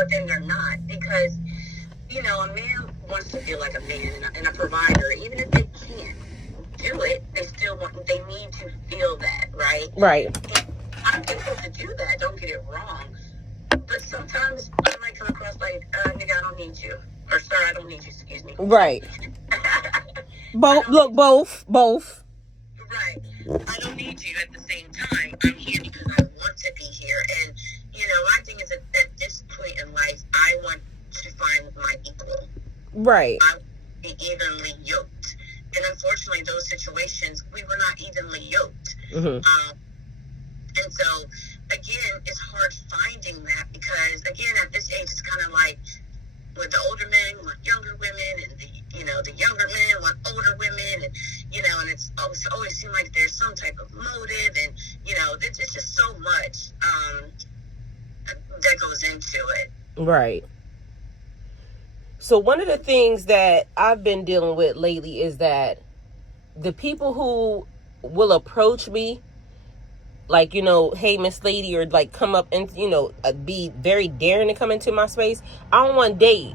but then they're not, because, you know, a man wants to feel like a man and a provider. Even if they can't do it, they need to feel that, right? Right. And I'm able to do that, don't get it wrong. But sometimes I might come across like, nigga, I don't need you. Or, sir, I don't need you, excuse me. Right. Both. Right. I don't need you at the same time. I'm here because I want to be here. And, you know, my thing is at this point in life, I want to find my equal. Right. I want to be evenly yoked. And unfortunately, those situations, we were not evenly yoked. Mm-hmm. And so, again, it's hard finding that because, again, at this age, it's kind of like with the older men want younger women, and the younger men want older women, and and it's always seemed like there's some type of motive, and it's just so much that goes into it. Right. So one of the things that I've been dealing with lately is that the people who will approach me, like, hey, Miss Lady, or like come up and, be very daring to come into my space, I don't want to date.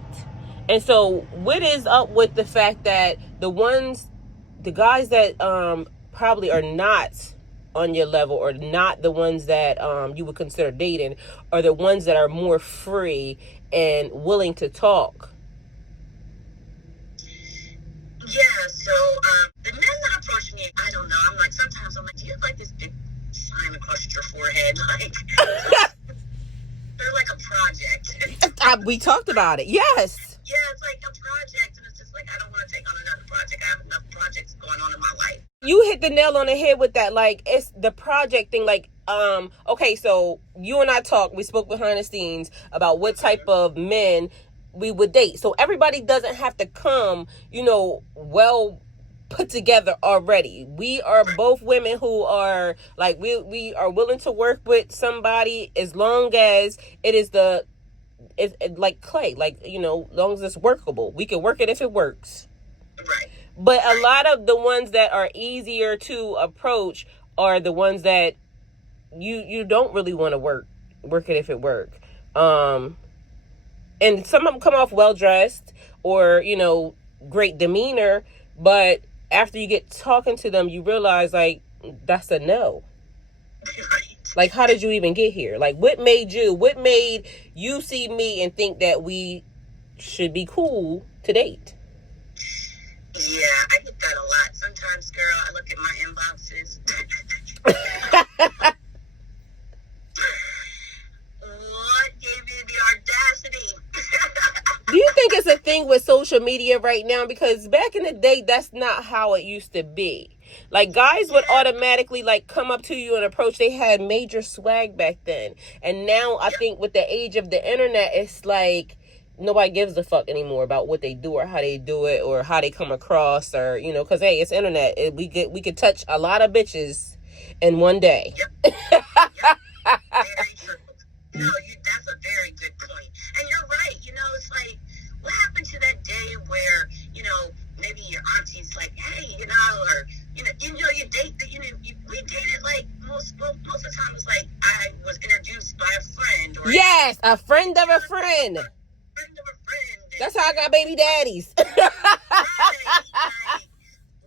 And so what is up with the fact that the guys that probably are not on your level, or not the ones that you would consider dating, are the ones that are more free and willing to talk? Yeah, so the men that approach me, I don't know. Sometimes I'm like, do you have like this big sign across your forehead? Like, they're like a project. We talked about it. Yes. Yeah, it's like a project, and it's just like, I don't want to take on another project. I have enough projects going on in my life. You hit the nail on the head with that. Like, it's the project thing. Like, okay, so you and I talked. We spoke behind the scenes about what type of men we would date. So everybody doesn't have to come, well put together already. We are both women who are like, we are willing to work with somebody as long as it is it's like clay, like, long as it's workable. We can work it if it works. Right. But a lot of the ones that are easier to approach are the ones that you don't really want to work it if it work. And some of them come off well dressed, or great demeanor, but after you get talking to them, you realize, like, that's a no. Right. Like, how did you even get here? Like, what made you see me and think that we should be cool to date? Yeah, I get that a lot. Sometimes, girl, I look at my inboxes. What gave you the audacity? Do you think it's a thing with social media right now? Because back in the day, that's not how it used to be. Like, guys would automatically, like, come up to you and approach. They had major swag back then. And now I think with the age of the internet, it's like nobody gives a fuck anymore about what they do or how they do it or how they come across, or, because, hey, it's internet. We could touch a lot of bitches in one day. Yep. Very true. No, that's a very good point. And you're right. It's like, what happened to that day where, maybe your auntie's like, hey, or, you date, we dated, like, most of the time it's like I was introduced by a friend. Or yes, a friend of a friend. That's how I got baby daddies. Right. Like,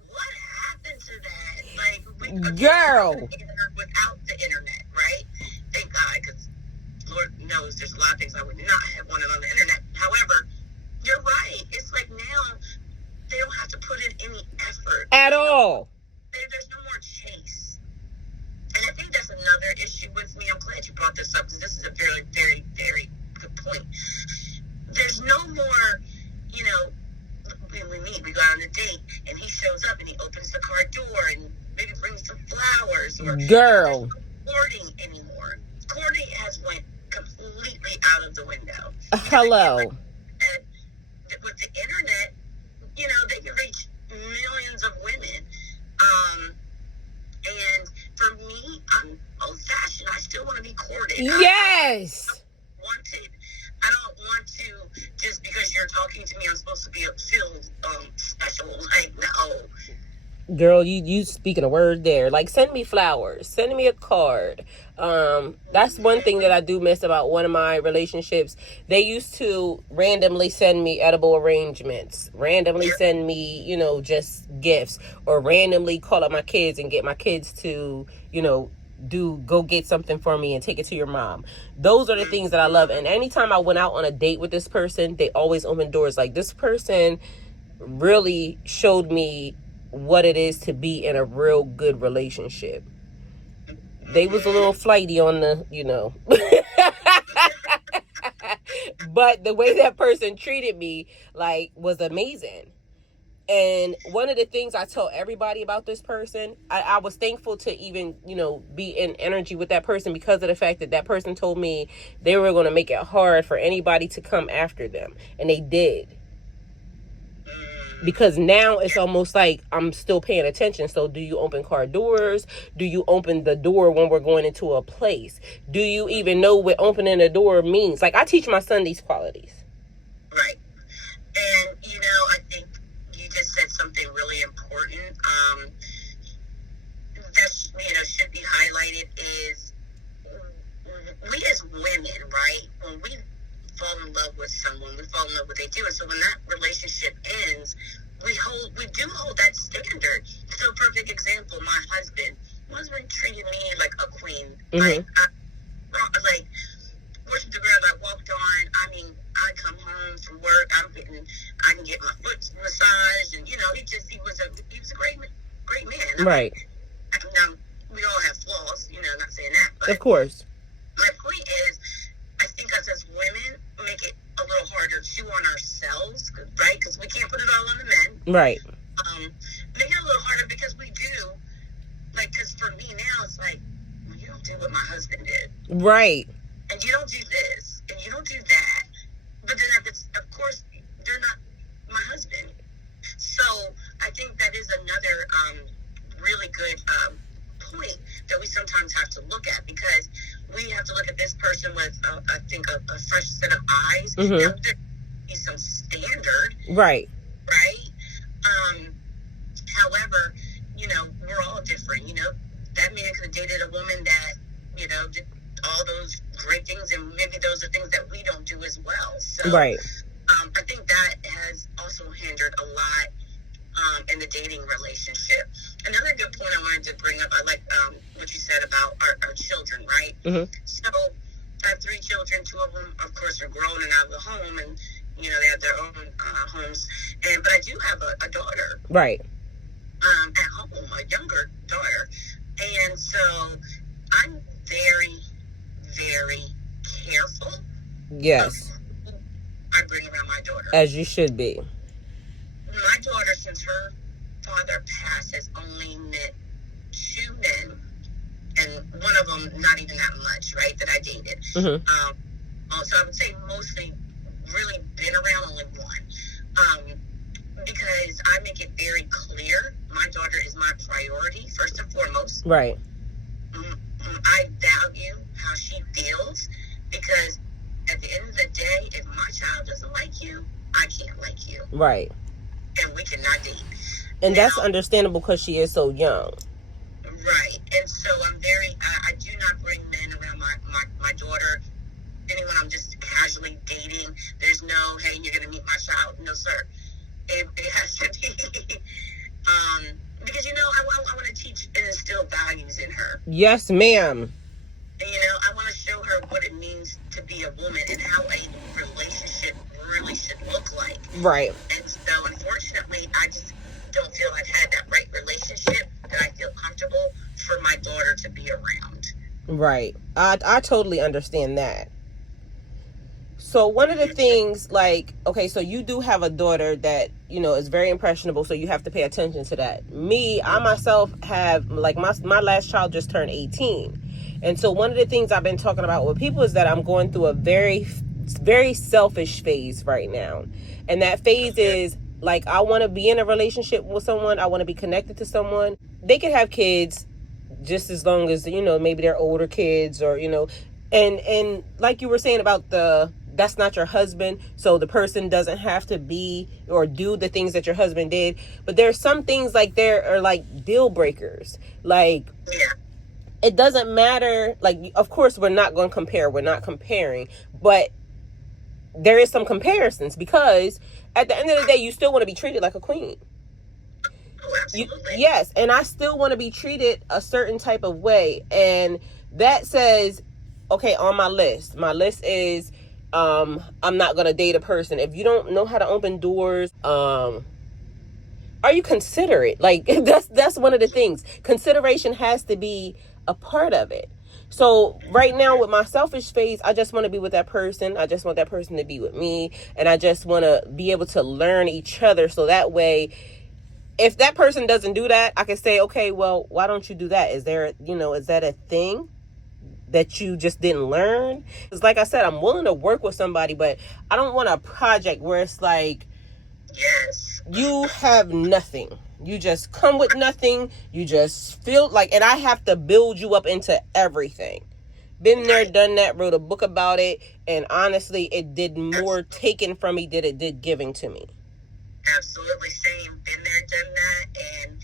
what happened to that? Like, girl. Without the internet, right? Thank God, because Lord knows there's a lot of things I would not have wanted on the internet. However, you're right. It's like now they don't have to put in any effort at all. There's no more chase. And I think that's another issue with me. I'm glad you brought this up, because this is a very, very, very good point. There's no more, when we meet, we go out on a date, and he shows up and he opens the car door and maybe brings some flowers, or girl. There's no courting anymore. Courting has went completely out of the window. Hello. And with the internet, they can reach millions of women. And for me, I'm old-fashioned. I still want to be courted. Yes. I don't want to, just because you're talking to me, I'm supposed to feel special. Like, no. Girl, you speaking a word there. Like, send me flowers, send me a card. That's one thing that I do miss about one of my relationships. They used to randomly send me edible arrangements, randomly send me, just gifts, or randomly call up my kids and get my kids to, go get something for me and take it to your mom. Those are the things that I love. And anytime I went out on a date with this person, they always opened doors. Like, this person really showed me what it is to be in a real good relationship. They was a little flighty on the, but the way that person treated me, like, was amazing. And one of the things I tell everybody about this person, I was thankful to even, be in energy with that person because of the fact that person told me they were going to make it hard for anybody to come after them. And they did. Because now it's almost like I'm still paying attention. So do you open car doors? Do you open the door when we're going into a place? Do you even know what opening a door means? Like, I teach my son these qualities. Right. And, I think you just said something really important that, should be highlighted is we as women, right, when we fall in love with someone, we fall in love with what they do. And so when that relationship ends, we do hold that standard. So, perfect example, my husband treated me like a queen. Mm-hmm. Like, worship the ground I walked on. I mean, I come home from work, I can get my foot massaged, and he was a great man. Right. Now, we all have flaws, not saying that, but of course. My point is, I think us as women make it a little harder too on ourselves, right? Because we can't put it all on the men. Right. Make it a little harder because we do, because for me now, it's like, well, you don't do what my husband did. Right. And you don't do this, and you don't do that. But then, of course, they're not my husband. So I think that is another really good point that we sometimes have to look at, because we have to look at this person with, I think, a fresh set of eyes. Mm-hmm. Now, there be some standard. Right. Right? However, we're all different. That man could have dated a woman that, did all those great things, and maybe those are things that we don't do as well. So, right. I think that has also hindered a lot in the dating relationship. Another good point I wanted to bring up, I like what you said about our children, right? Mm-hmm. So I have 3 children. 2 of them, of course, are grown and out of the home, and they have their own homes. But I do have a daughter, right, at home, a younger daughter, and so I'm very, very careful. Yes. I bring around my daughter, as you should be. My daughter, since her father passed, has only met 2 men, and one of them not even that much, right, that I dated. Mm-hmm. So I would say mostly really been around only one, because I make it very clear my daughter is my priority first and foremost. Right. I value how she feels, because at the end of the day, if my child doesn't like you, I can't like you. Right. And we cannot date. And now, that's understandable because she is so young. Right. And so I'm very, I do not bring men around my daughter. Anyone I'm just casually dating, there's no, hey, you're going to meet my child. No, sir. It has to be, because, I want to teach and instill values in her. Yes, ma'am. I want to show her what it means to be a woman and how a relationship really should look like. Right. And so, unfortunately, I just don't feel I've had that right relationship that I feel comfortable for my daughter to be around. Right. I totally understand that. So one of the things, okay, so you do have a daughter that, is very impressionable, so you have to pay attention to that. I myself have, my last child just turned 18. And so one of the things I've been talking about with people is that I'm going through a very, very selfish phase right now. And that phase is, I want to be in a relationship with someone. I want to be connected to someone. They can have kids just as long as, maybe they're older kids or, and like you were saying about the that's not your husband, so the person doesn't have to be or do the things that your husband did. But there's some things like there are like deal breakers. Like, Yeah. it doesn't matter. Like, of course, we're not going to compare. We're not comparing. But there is some comparisons, because at the end of the day, you still want to be treated like a queen. Oh, absolutely. Yes, and I still want to be treated a certain type of way. And that says, okay, on my list is, I'm not going to date a person. If you don't know how to open doors, are you considerate? Like, that's one of the things. Consideration has to be a part of it. So right now, with my selfish phase, I just want to be with that person. I just want that person to be with me. And I just want to be able to learn each other. So that way, if that person doesn't do that, I can say, okay, well, why don't you do that? Is there, is that a thing that you just didn't learn? Because like I said, I'm willing to work with somebody, but I don't want a project where it's like, Yes. you have nothing. You just come with nothing. You just feel like, and I have to build you up into everything. Been there, done that, wrote a book about it. And honestly, it did more taken from me than it did giving to me. Absolutely. Same. Been there, done that. And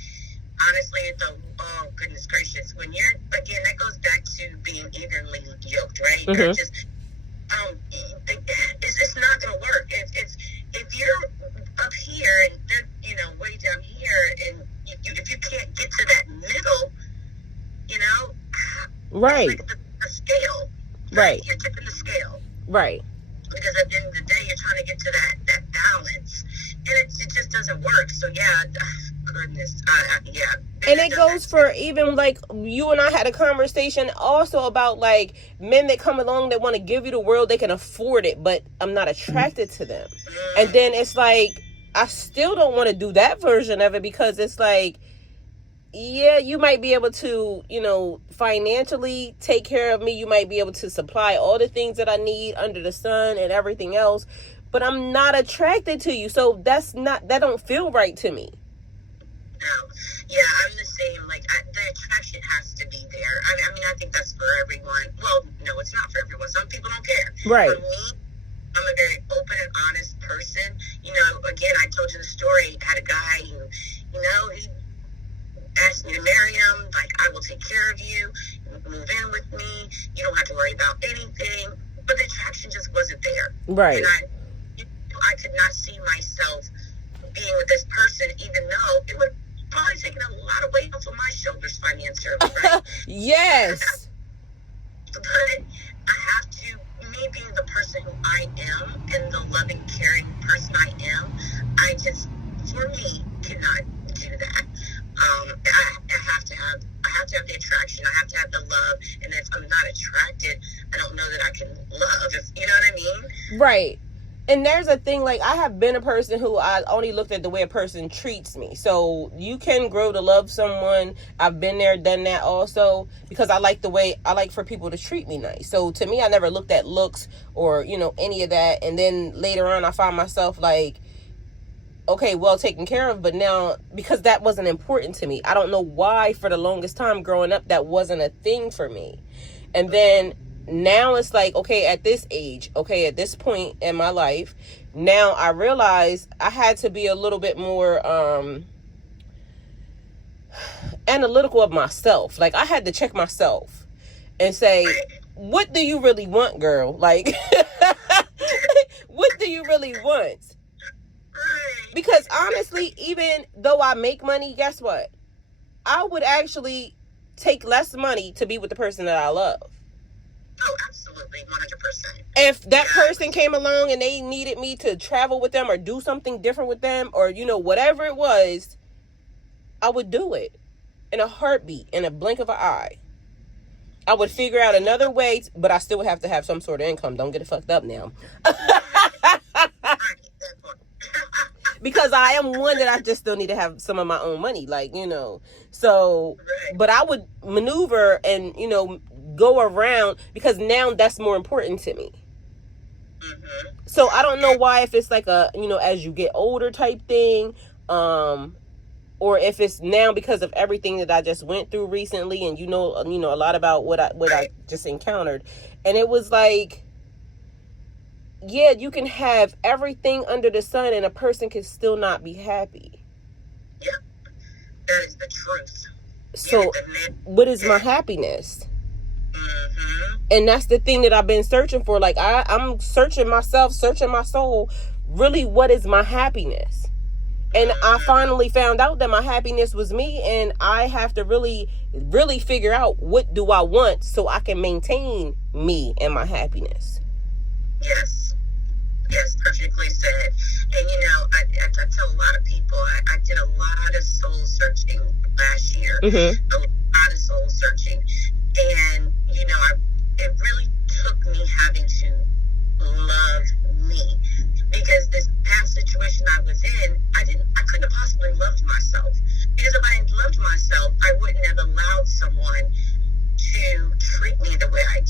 honestly, oh, goodness gracious. When you're, again, that goes back to being evenly yoked, right? Mm-hmm. It's not going to work. If you're up here and they're, way down here, and if you can't get to that middle, Right. it's like the scale. Right. You're tipping the scale. Right. Because at the end of the day, you're trying to get to that balance, and it just doesn't work. So yeah, goodness, yeah. And it goes for even like you and I had a conversation also about like men that come along that want to give you the world, they can afford it, but I'm not attracted to them. And then it's like, I still don't want to do that version of it, because it's like, yeah, you might be able to, financially take care of me. You might be able to supply all the things that I need under the sun and everything else, but I'm not attracted to you. So that don't feel right to me. No. Yeah, I'm the same. Like, the attraction has to be there. I mean, I think that's for everyone. Well, no, it's not for everyone. Some people don't care. Right. For me, I'm a very open and honest person. Again, I told you the story. I had a guy who, he asked me to marry him. Like, I will take care of you. Move in with me. You don't have to worry about anything. But the attraction just wasn't there. Right. And I could not see myself being with this person, even though it would probably taken a lot of weight off of my shoulders financially, right? Yes. But I have to, me being the person who I am and the loving, caring person I am, I just, for me, cannot do that. I have to have the attraction. I have to have the love. And if I'm not attracted, I don't know that I can love. You know what I mean? Right. And there's a thing, like, I have been a person who I only looked at the way a person treats me. So you can grow to love someone. I've been there, done that also, because I like for people to treat me nice. So to me, I never looked at looks or, any of that. And then later on, I find myself like, okay, well taken care of. But now, because that wasn't important to me, I don't know why for the longest time growing up, that wasn't a thing for me. And then now it's like, okay, at this age, okay, at this point in my life, now I realize I had to be a little bit more analytical of myself. Like, I had to check myself and say, what do you really want, girl? Like, what do you really want? Because honestly, even though I make money, guess what? I would actually take less money to be with the person that I love. Oh, absolutely, 100%. If that person came along and they needed me to travel with them or do something different with them, or, whatever it was, I would do it in a heartbeat, in a blink of an eye. I would figure out another way, but I still would have to have some sort of income. Don't get it fucked up now. Because I am one that I just still need to have some of my own money, so, but I would maneuver and, go around, because now that's more important to me. Mm-hmm. So I don't know why, if it's like a, as you get older type thing, or if it's now because of everything that I just went through recently, and a lot about what I just encountered. And it was like, yeah, you can have everything under the sun and a person can still not be happy. Yeah, that is the truth. So, what is my happiness? And that's the thing that I've been searching for. Like, I'm searching myself, searching my soul. Really, what is my happiness? And I finally found out that my happiness was me, and I have to really, really figure out what do I want so I can maintain me and my happiness. Yes. Yes, perfectly said. And, you know, I tell a lot of people, I did a lot of soul searching last year. A lot of soul searching. And, you know, it really took me having to love me. Because this past situation I was in, I couldn't have possibly loved myself. Because if I had loved myself, I wouldn't have allowed someone to treat me the way I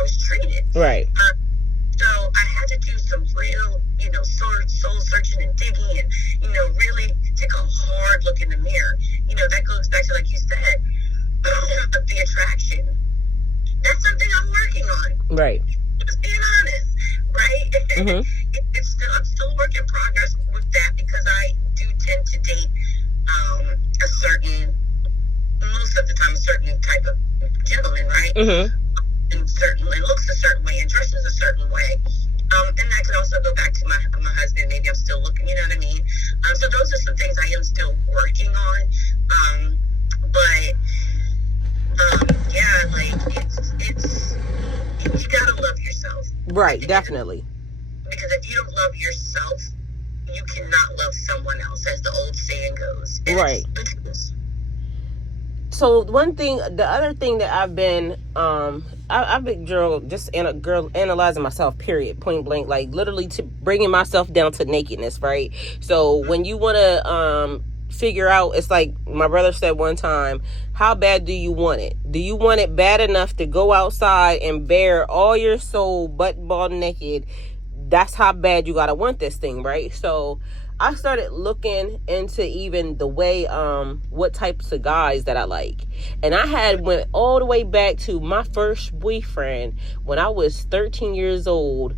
was treated. Right. So I had to do some real, you know, soul searching and digging and, you know, really take a hard look in the mirror. You know, that goes back to, like you said, the attraction. That's something I'm working on. Right. Just being honest, right? I'm still a work in progress with that because I do tend to date most of the time, a certain type of gentleman, right? And looks a certain way and dresses a certain way. And that could also go back to my husband. Maybe I'm still looking, you know what I mean? So those are some things I am still working on. Yeah, like it's you gotta love yourself. Right, definitely. Because if you don't love yourself, you cannot love someone else, as the old saying goes. And right. So the other thing that I've been, I've been just analyzing myself, period, point blank, like literally to bringing myself down to nakedness, right? So when you want to figure out, it's like my brother said one time, how bad do you want it? Do you want it bad enough to go outside and bare all your soul, butt ball naked? That's how bad you gotta want this thing, right? So I started looking into even the way, what types of guys that I like. And I went all the way back to my first boyfriend when I was 13 years old.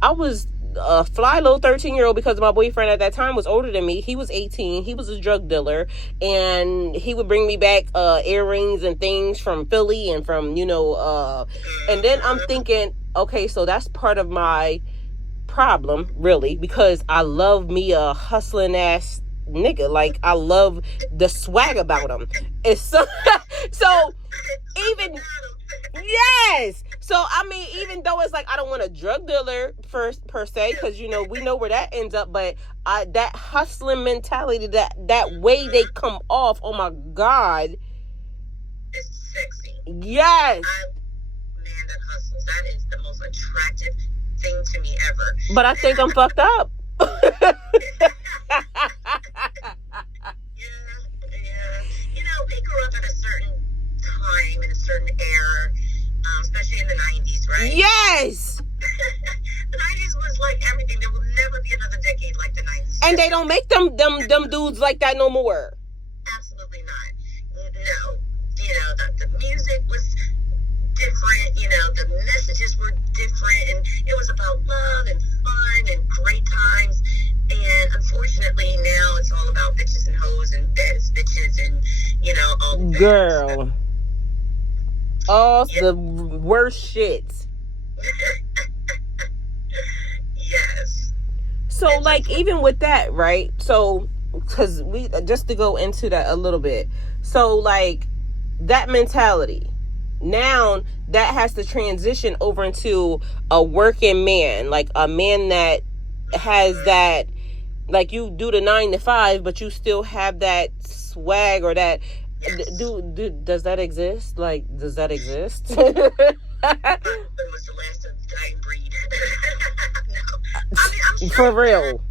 I was a fly low 13-year-old because my boyfriend at that time was older than me. He was 18. He was a drug dealer. And he would bring me back earrings and things from Philly and from, you know, and then I'm thinking, okay, so that's part of my problem, really, because I love me a hustling ass nigga. Like, I love the swag about him. It's so even yes. So I mean, even though it's like I don't want a drug dealer per se, because you know we know where that ends up, but that hustling mentality, that way they come off, oh my God, it's sexy. Yes. Man that hustles, that is the most attractive thing to me ever. But I think I'm fucked up. Yeah. You know, we grew up at a certain time in a certain era, especially in the 90s, right? Yes. The 90s was like everything. There will never be another decade like the 90s. And they don't make them dudes like that no more. Absolutely not. No. You know, the music was different, you know, the messages were different, and it was about love and fun and great times. And unfortunately now it's all about bitches and hoes and baddest bitches and, you know, all the girl, all the worst shit. Yes. So like, even with that, right? So because we just to go into that a little bit, so like that mentality, now that has to transition over into a working man, like a man that has that, like, you do the 9 to 5, but you still have that swag or that. Yes. Does that exist? Like, does that exist? My husband was the last of the dying breed. No, I mean, I'm sure for real.